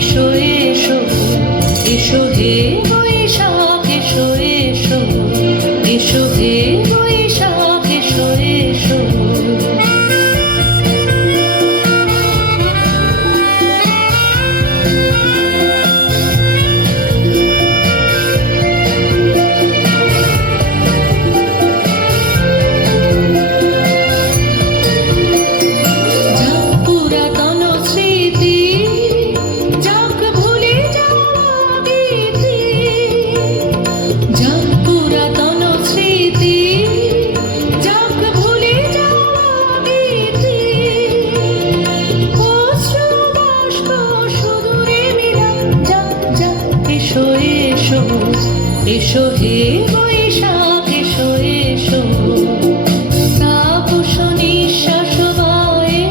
এসো এসো এসো হে বৈশাখ এসো এসো এসো হে বৈশাখ এসো এসো এসো হে বৈশাখ এসো এসো তাপস নিঃশ্বাস বায়ে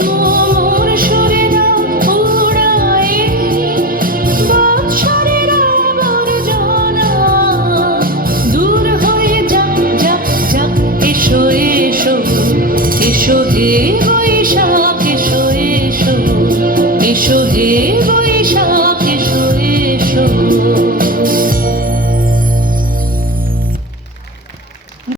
মোর সুরেরা উড়ায়ে বৎসরের আবর্জনা দূর হয়ে যাক যাক যাক এসো এসো এসো হে বৈশাখ এসো এসো এসো হে